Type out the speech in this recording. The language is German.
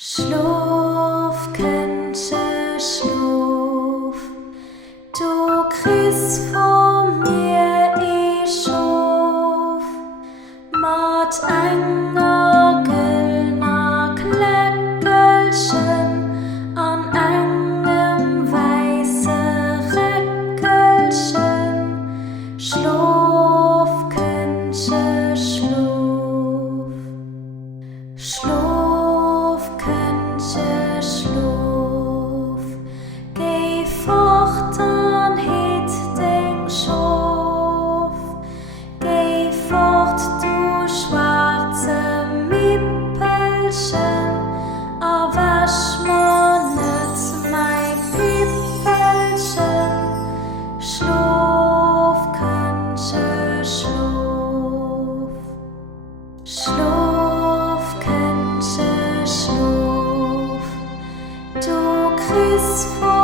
Schlaf, Kindje, schlaf, du kriegst von mir Schaf, mat enger gülner Kleckelchen an engem weiße Reckelchen. Schlaf, Kindje, schlaf, schlaf, Kindje, schlaf, geh fort an het ding Schaf, geh fort, du schwarze Miepelchen, a wasch mir net mein Piepelchen. Schlaf, Kindje, schlaf, schlaf, Kindje, schlaf, du kriegst von